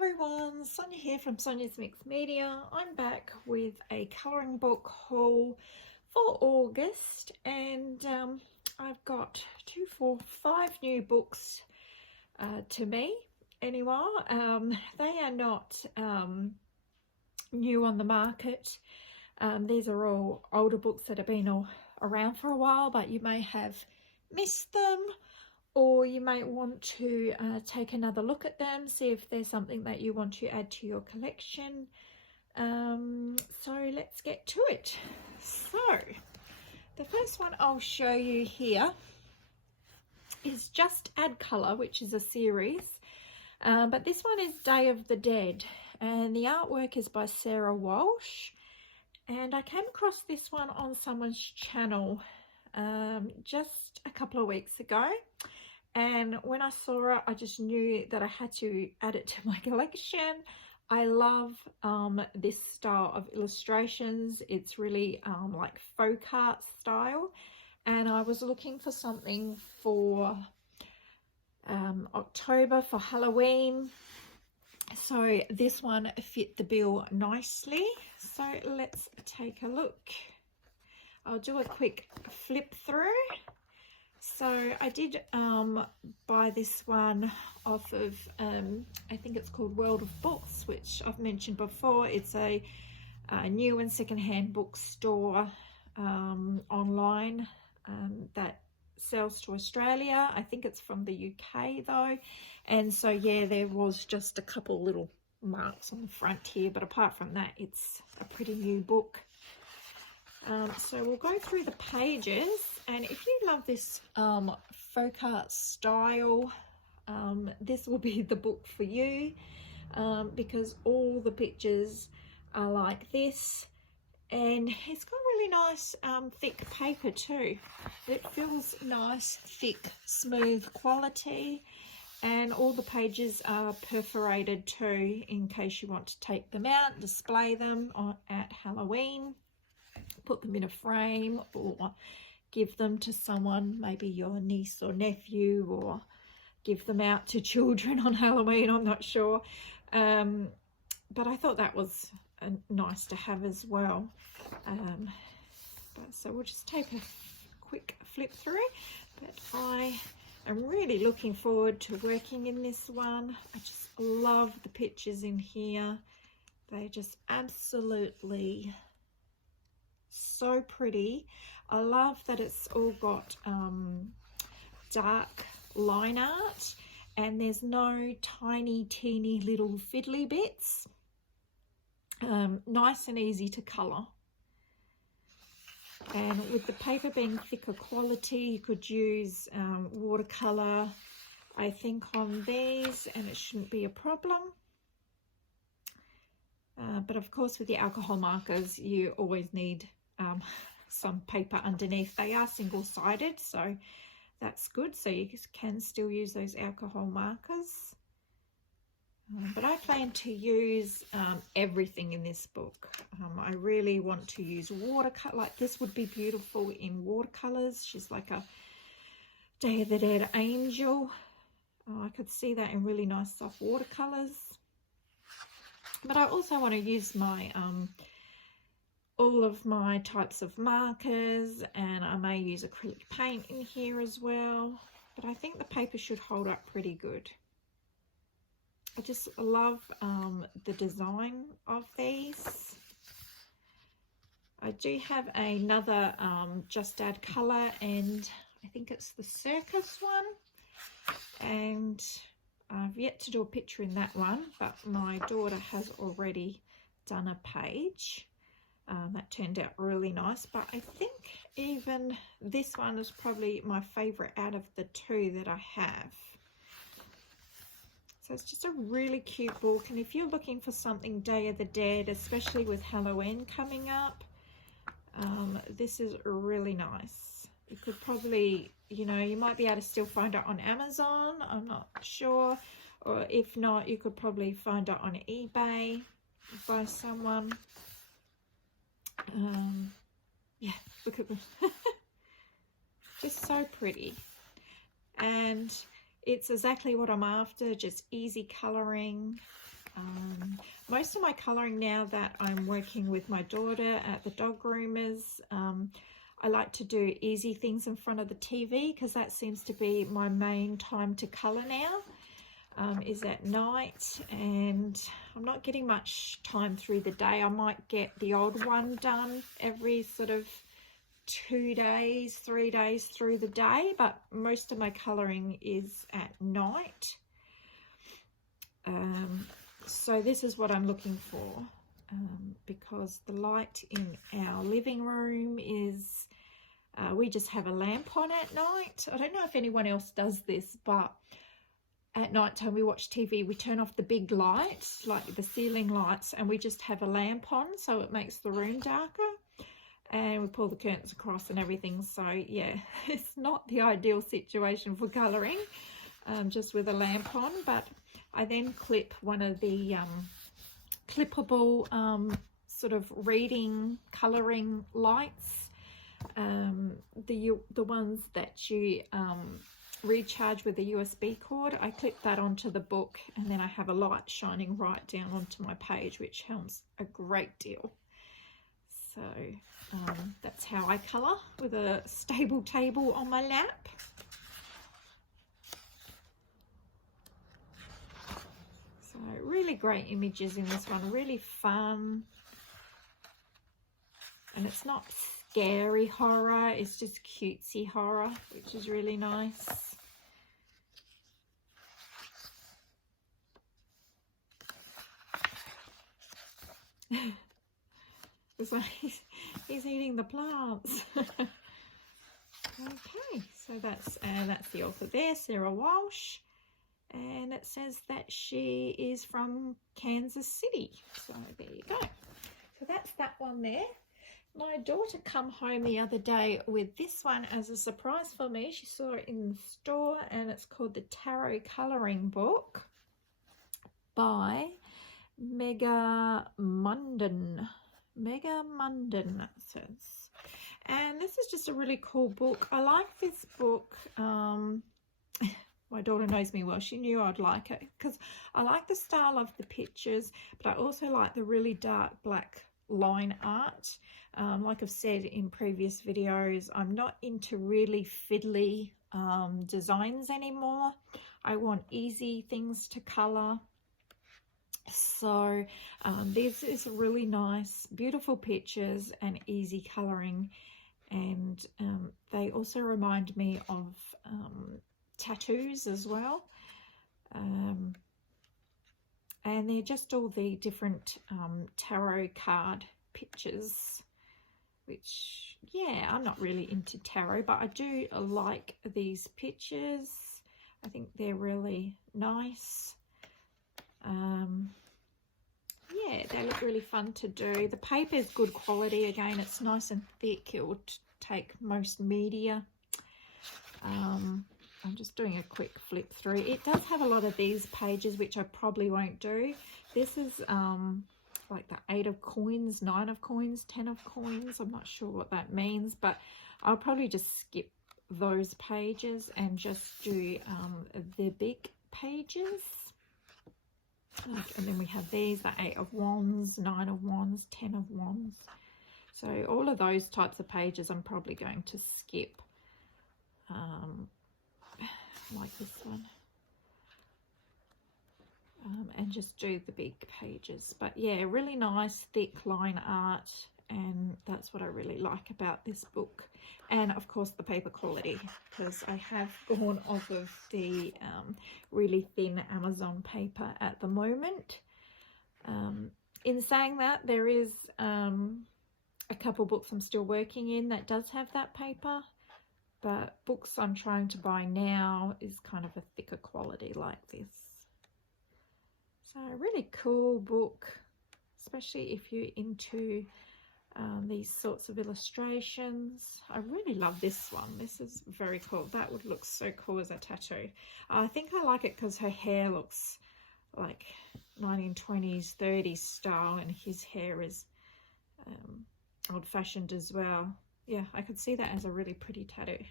everyone, Sonia here from Sonia's Mixed Media. I'm back with a colouring book haul for August, and I've got 5 new books to me anymore. They are not new on the market. These are all older books that have been around for a while, but you may have missed them, or you might want to take another look at them, see if there's something that you want to add to your collection. So let's get to it. So the first one I'll show you here is Just Add Colour, which is a series, but this one is Day of the Dead, and the artwork is by Sarah Walsh. And I came across this one on someone's channel just a couple of weeks ago. And when I saw it, I just knew that I had to add it to my collection. I love this style of illustrations. It's really like folk art style. And I was looking for something for October, for Halloween. So this one fit the bill nicely. So let's take a look. I'll do a quick flip through. So I did buy this one off of, I think it's called World of Books, which I've mentioned before. It's a new and secondhand bookstore online that sells to Australia. I think it's from the UK though. And so yeah, there was just a couple little marks on the front here, but apart from that, it's a pretty new book. So we'll go through the pages, and if you love this folk art style, this will be the book for you, because all the pictures are like this, and it's got really nice thick paper too. It feels nice, thick, smooth quality, and all the pages are perforated too, in case you want to take them out, display them at Halloween, put them in a frame, or give them to someone, maybe your niece or nephew, or give them out to children on Halloween, I'm not sure. But I thought that was nice to have as well. So we'll just take a quick flip through, but I am really looking forward to working in this one. I just love the pictures in here. They're just absolutely so pretty. I love that it's all got dark line art, and there's no tiny teeny little fiddly bits. Nice and easy to colour, and with the paper being thicker quality, you could use watercolour, I think, on these, and it shouldn't be a problem. But of course, with the alcohol markers, you always need some paper underneath. They are single-sided, so that's good, so you can still use those alcohol markers. But I plan to use everything in this book. I really want to use watercolor. Like, this would be beautiful in watercolors. She's like a Day of the Dead angel. I could see that in really nice soft watercolors. But I also want to use my all of my types of markers, and I may use acrylic paint in here as well, but I think the paper should hold up pretty good. I just love the design of these. I do have another Just Add Colour, and I think it's the circus one, and I've yet to do a picture in that one, but my daughter has already done a page. That turned out really nice, but I think even this one is probably my favourite out of the two that I have. So it's just a really cute book, and if you're looking for something Day of the Dead, especially with Halloween coming up, this is really nice. You could probably, you know, you might be able to still find it on Amazon, I'm not sure, or if not, you could probably find it on eBay by someone. Yeah, look at them. Just so pretty, and it's exactly what I'm after, just easy colouring. Most of my colouring now that I'm working with my daughter at the dog groomers, I like to do easy things in front of the TV because that seems to be my main time to colour now, is at night, and I'm not getting much time through the day. I might get the odd one done every sort of 2 days, 3 days through the day, but most of my colouring is at night. So this is what I'm looking for, because the light in our living room is, we just have a lamp on at night. I don't know if anyone else does this, but at night time we watch TV, we turn off the big lights, like the ceiling lights, and we just have a lamp on, so it makes the room darker, and we pull the curtains across and everything. So yeah, it's not the ideal situation for colouring, just with a lamp on, but I then clip one of the clippable sort of reading colouring lights, the ones that you recharge with a USB cord. I clip that onto the book, and then I have a light shining right down onto my page, which helps a great deal. So that's how I colour, with a stable table on my lap. So really great images in this one, really fun, and it's not scary horror, it's just cutesy horror, which is really nice. It's like he's eating the plants. Okay, so that's the author there, Sarah Walsh, and it says that she is from Kansas City. So there you go. So that's that one there. My daughter come home the other day with this one as a surprise for me. She saw it in the store, and it's called the Tarot Colouring Book by Mega Munden, it says. And this is just a really cool book. I like this book. My daughter knows me well. She knew I'd like it because I like the style of the pictures, but I also like the really dark black line art. Like I've said in previous videos, I'm not into really fiddly designs anymore. I want easy things to colour. So this is really nice, beautiful pictures and easy colouring, and they also remind me of tattoos as well, and they're just all the different tarot card pictures, which, yeah, I'm not really into tarot, but I do like these pictures. I think they're really nice. Yeah, they look really fun to do. The paper is good quality. Again, it's nice and thick. It would take most media. I'm just doing a quick flip through. It does have a lot of these pages, which I probably won't do. This is like the 8 of coins, 9 of coins, 10 of coins. I'm not sure what that means, but I'll probably just skip those pages and just do the big pages. And then we have these, the 8 of wands, 9 of wands, 10 of wands. So all of those types of pages I'm probably going to skip, like this one, and just do the big pages. But yeah, really nice thick line art, and that's what I really like about this book. And of course the paper quality, because I have gone off of the really thin Amazon paper at the moment. In saying that, there is a couple books I'm still working in that does have that paper, but books I'm trying to buy now is kind of a thicker quality like this. So a really cool book, especially if you're into these sorts of illustrations. I really love this one. This is very cool. That would look so cool as a tattoo. I think I like it because her hair looks like 1920s, 30s style, and his hair is old-fashioned as well. Yeah, I could see that as a really pretty tattoo.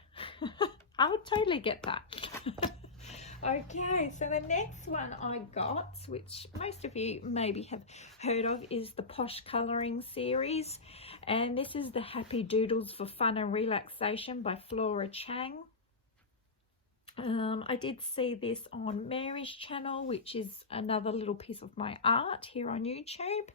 I would totally get that. Okay, so the next one I got, which most of you maybe have heard of, is the Posh Colouring series. And this is the Happy Doodles for Fun and Relaxation by Flora Chang. I did see this on Mary's channel, which is another little piece of my art here on YouTube.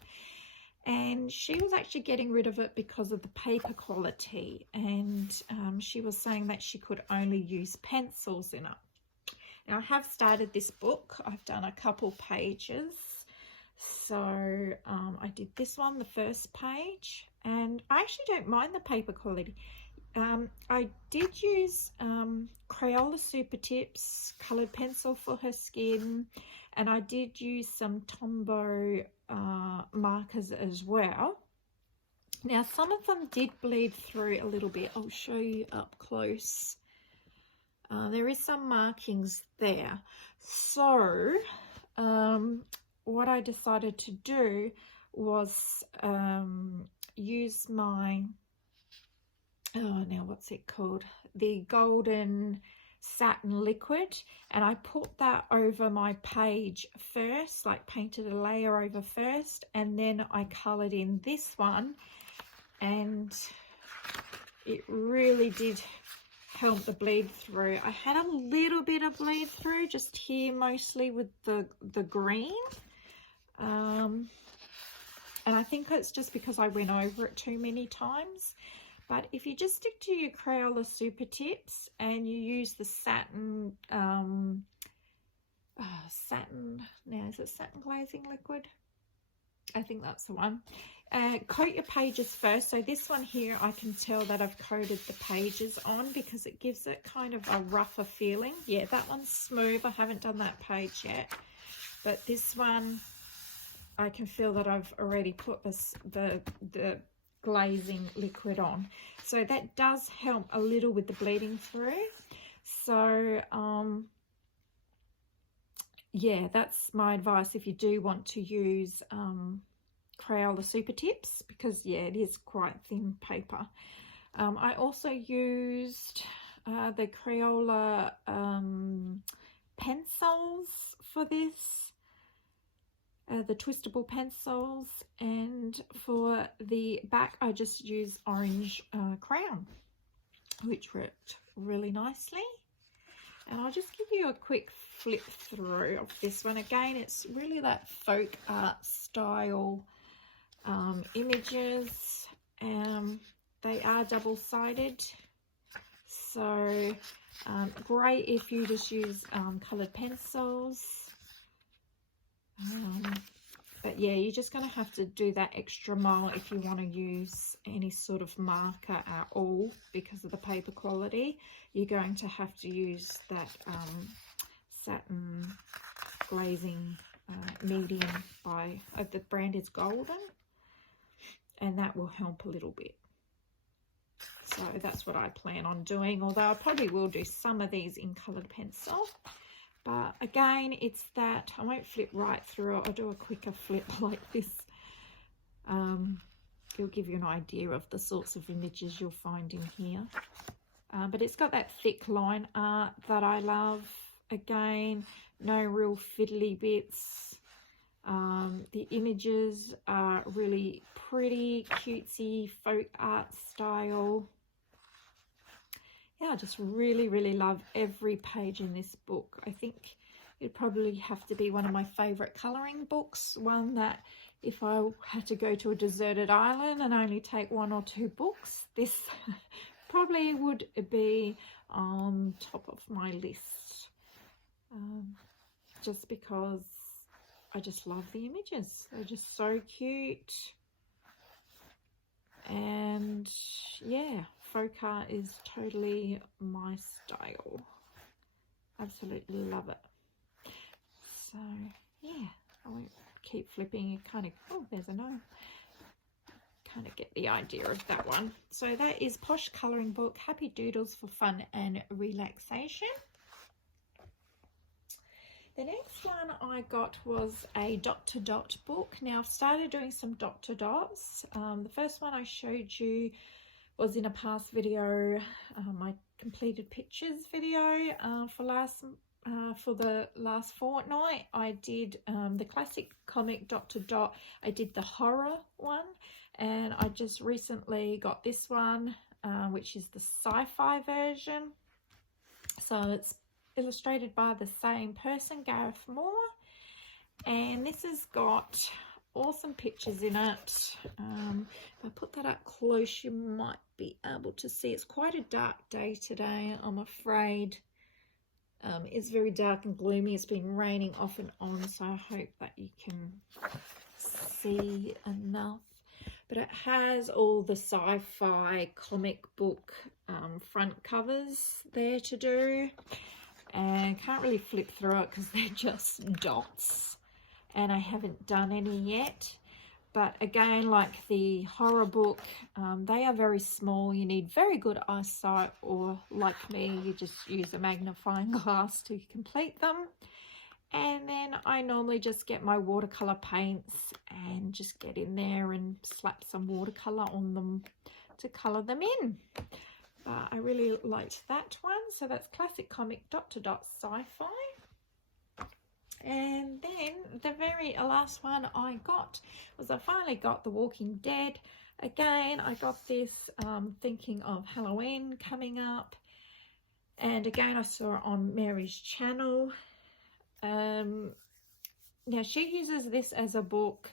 And she was actually getting rid of it because of the paper quality. And she was saying that she could only use pencils in it. Now, I have started this book. I've done a couple pages. So I did this one, the first page. And I actually don't mind the paper quality. I did use Crayola Super Tips coloured pencil for her skin, and I did use some Tombow markers as well. Now, some of them did bleed through a little bit. I'll show you up close. There is some markings there. So what I decided to do was use my now what's it called, the golden satin liquid, and I put that over my page first, like painted a layer over first, and then I coloured in this one, and it really did help the bleed through. I had a little bit of bleed through just here, mostly with the green, and I think it's just because I went over it too many times. But if you just stick to your Crayola Super Tips and you use the satin, now is it satin glazing liquid? I think that's the one. Coat your pages first. So this one here, I can tell that I've coated the pages on because it gives it kind of a rougher feeling. Yeah, that one's smooth. I haven't done that page yet. But this one, I can feel that I've already put the glazing liquid on, so that does help a little with the bleeding through. So yeah, that's my advice if you do want to use Crayola Super Tips, because yeah, it is quite thin paper. I also used the Crayola pencils for this, the twistable pencils, and for the back I just used orange crayon, which worked really nicely. And I'll just give you a quick flip through of this one. Again, it's really that folk art style images. They are double-sided, so great if you just use coloured pencils. But yeah, you're just going to have to do that extra mile if you want to use any sort of marker at all. Because of the paper quality, you're going to have to use that satin glazing medium by the brand is Golden, and that will help a little bit. So that's what I plan on doing, although I probably will do some of these in coloured pencil. But again, it's that I won't flip right through it. I'll do a quicker flip like this. It'll give you an idea of the sorts of images you'll find in here. But it's got that thick line art that I love. Again, no real fiddly bits. The images are really pretty, cutesy, folk art style. Yeah, I just really, really love every page in this book. I think it'd probably have to be one of my favourite colouring books. One that if I had to go to a deserted island and only take 1 or 2 books, this probably would be on top of my list. Just because I just love the images. They're just so cute. And yeah, folk art is totally my style. Absolutely love it. So yeah, I won't keep flipping. You kind of, oh, there's a no. Kind of get the idea of that one. So that is Posh Colouring Book, Happy Doodles for Fun and Relaxation. The next one I got was a dot to dot book. Now I've started doing some dot to dots. The first one I showed you was in a past video, my completed pictures video for last for the last fortnight. I did the classic comic Dot to Dot. I did the horror one, and I just recently got this one, which is the sci-fi version. So it's illustrated by the same person, Gareth Moore, and this has got awesome pictures in it. If I put that up close, you might be able to see. It's quite a dark day today, I'm afraid. It's very dark and gloomy. It's been raining off and on, so I hope that you can see enough. But it has all the sci-fi comic book front covers there to do, and can't really flip through it because they're just dots, and I haven't done any yet. But again, like the horror book, they are very small. You need very good eyesight, or like me, you just use a magnifying glass to complete them. And then I normally just get my watercolor paints and just get in there and slap some watercolor on them to color them in. I really liked that one. So that's classic comic Dot to Dot Sci-Fi. And then the very last one I got was, I finally got The Walking Dead. Again, I got this thinking of Halloween coming up. And again, I saw it on Mary's channel. Now she uses this as a book.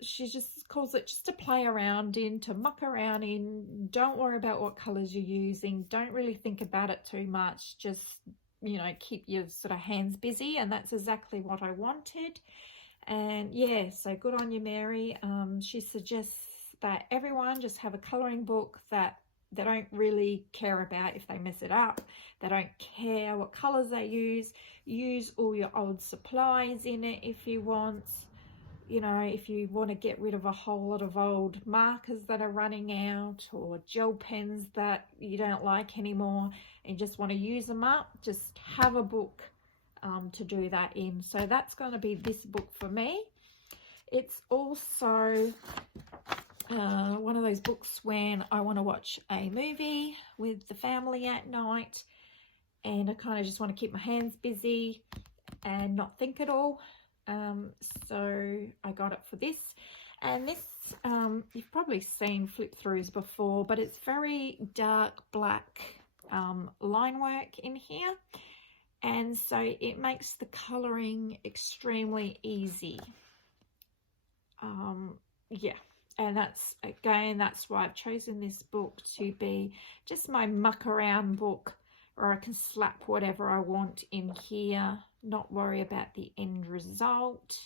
She just calls it just to play around in, to muck around in. Don't worry about what colors you're using. Don't really think about it too much. Just, you know, keep your sort of hands busy, and that's exactly what I wanted. And yeah, so good on you, Mary. She suggests that everyone just have a coloring book that they don't really care about if they mess it up. They don't care what colors they use. Use all your old supplies in it if you want. You know, if you want to get rid of a whole lot of old markers that are running out, or gel pens that you don't like anymore and just want to use them up, just have a book to do that in. So that's going to be this book for me. It's also one of those books when I want to watch a movie with the family at night, and I kind of just want to keep my hands busy and not think at all. So I got it for this. And this, you've probably seen flip throughs before, but it's very dark black line work in here. And so it makes the colouring extremely easy. Yeah. And that's, again, that's why I've chosen this book to be just my muck around book, where I can slap whatever I want in here, not worry about the end result.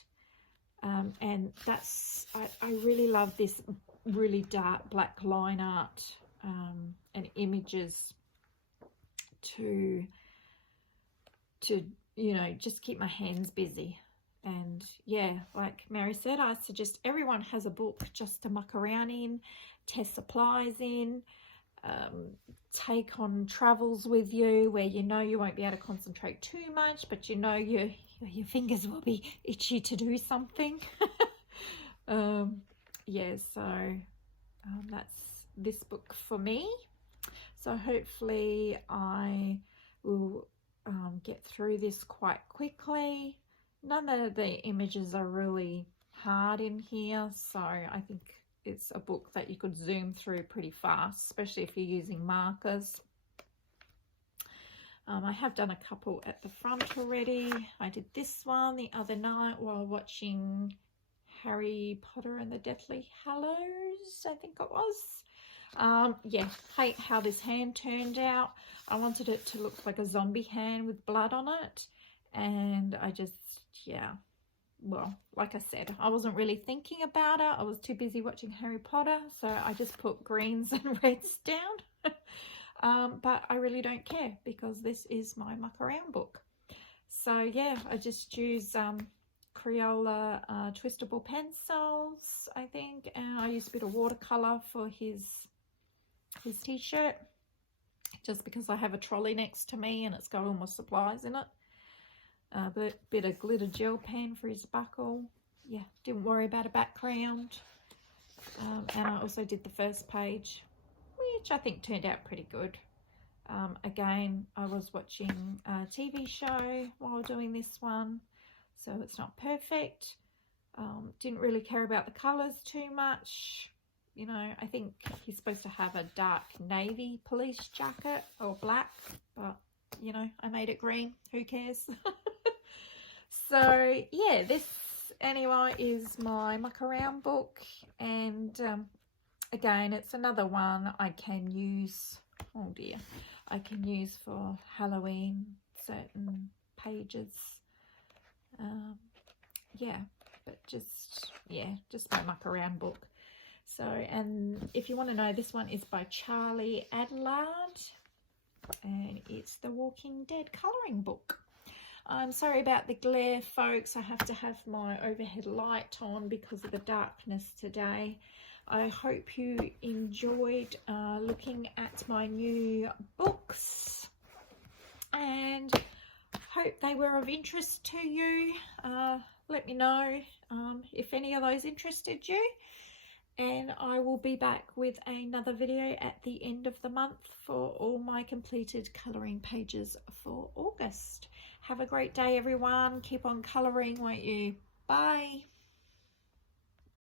And that's, I really love this really dark black line art and images to, you know, just keep my hands busy. And yeah, like Mary said, I suggest everyone has a book just to muck around in, test supplies in, take on travels with you where you know you won't be able to concentrate too much, but you know your fingers will be itchy to do something. Yeah, so that's this book for me. So hopefully I will get through this quite quickly. None of the images are really hard in here, so I think it's a book that you could zoom through pretty fast, especially if you're using markers. I have done a couple at the front already. I did this one the other night while watching Harry Potter and the Deathly Hallows, I think it was. Yeah, hate how this hand turned out. I wanted it to look like a zombie hand with blood on it, and I just, yeah, well, like I said, I wasn't really thinking about it. I was too busy watching Harry Potter, so I just put greens and reds down. But I really don't care, because this is my muck around book. So yeah, I just use Crayola twistable pencils, I think, and I use a bit of watercolor for his t-shirt, just because I have a trolley next to me and it's got all my supplies in it. A bit of glitter gel pen for his buckle. Yeah, didn't worry about a background. And I also did the first page, which I think turned out pretty good. Again, I was watching a TV show while doing this one, so it's not perfect. Didn't really care about the colours too much. You know, I think he's supposed to have a dark navy police jacket or black, but you know, I made it green. Who cares? So yeah, this anyway is my muck around book, and again, it's another one I can use. Oh dear, I can use for Halloween, certain pages. Yeah, but just my muck around book. So, and if you want to know, this one is by Charlie Adlard, and it's the Walking Dead colouring book. I'm sorry about the glare, folks. I have to have my overhead light on because of the darkness today. I hope you enjoyed looking at my new books, and hope they were of interest to you. Let me know if any of those interested you, and I will be back with another video at the end of the month for all my completed colouring pages for August. Have a great day, everyone. Keep on colouring, won't you? Bye.